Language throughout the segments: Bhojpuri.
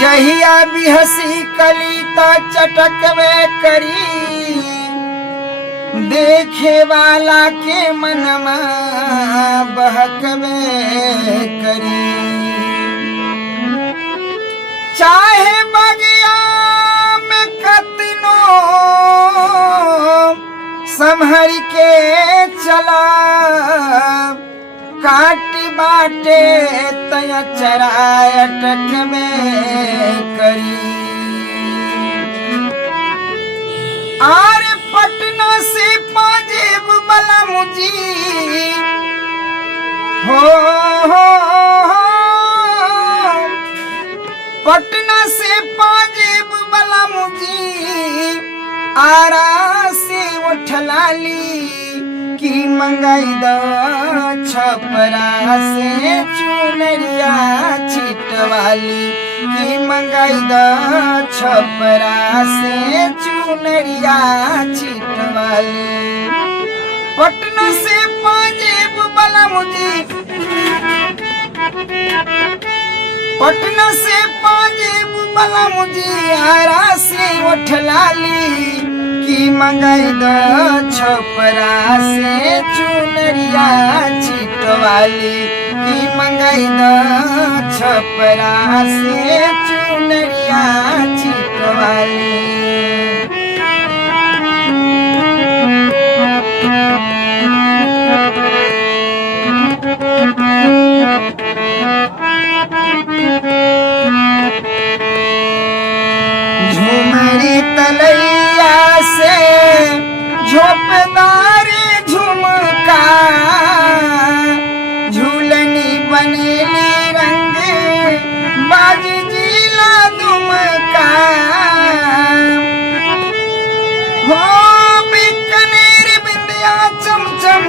जहिया भी हसी कली तो चटकवे करी, देखे वाला के मनमा बहकवे करी। चाहे बगिया में कतनो संभर के चला, काटी बाटे तया चरायटक में करी। आरे पटना से पाजेब बलम जी हो, पटना से पाजेब बलम जी, आरा से उठलाली की मंगाई द छपरा से चुनरिया छिटवाली, की मंगाई द छपरा से चुनरिया छिटवाली। पटना से पाजेब बलम जी, पटना से पाजेब बलम जी, आरा से उठलाली की मंगाई द छपरा से चुनरिया छिटवाली, की मंगाई द छपरा से चुनरिया छिटवाली। झुमरी तलैया से झोपदारी झुमका, झूलनी बनेली रंग बाज जिला दुमका। हो बीकानेर बिंदिया चमचम,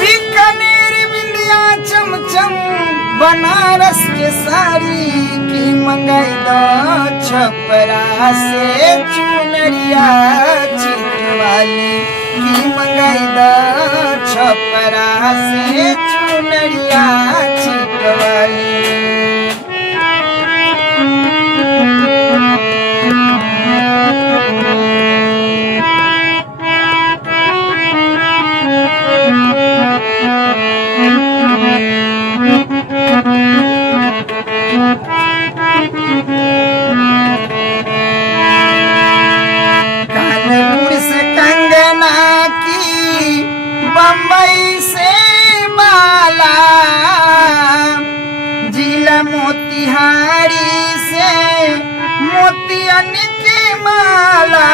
बीकानेर बिंदिया चमचम, बनारस के साड़ी की मंगाई द छपरा से चुनरिया छिटवाली, की मंगाई द छपरा से चुनरिया छिटवाली। कानपुर से कंगना की, बम्बई से माला, जिला मोतिहारी से मोतियन की माला।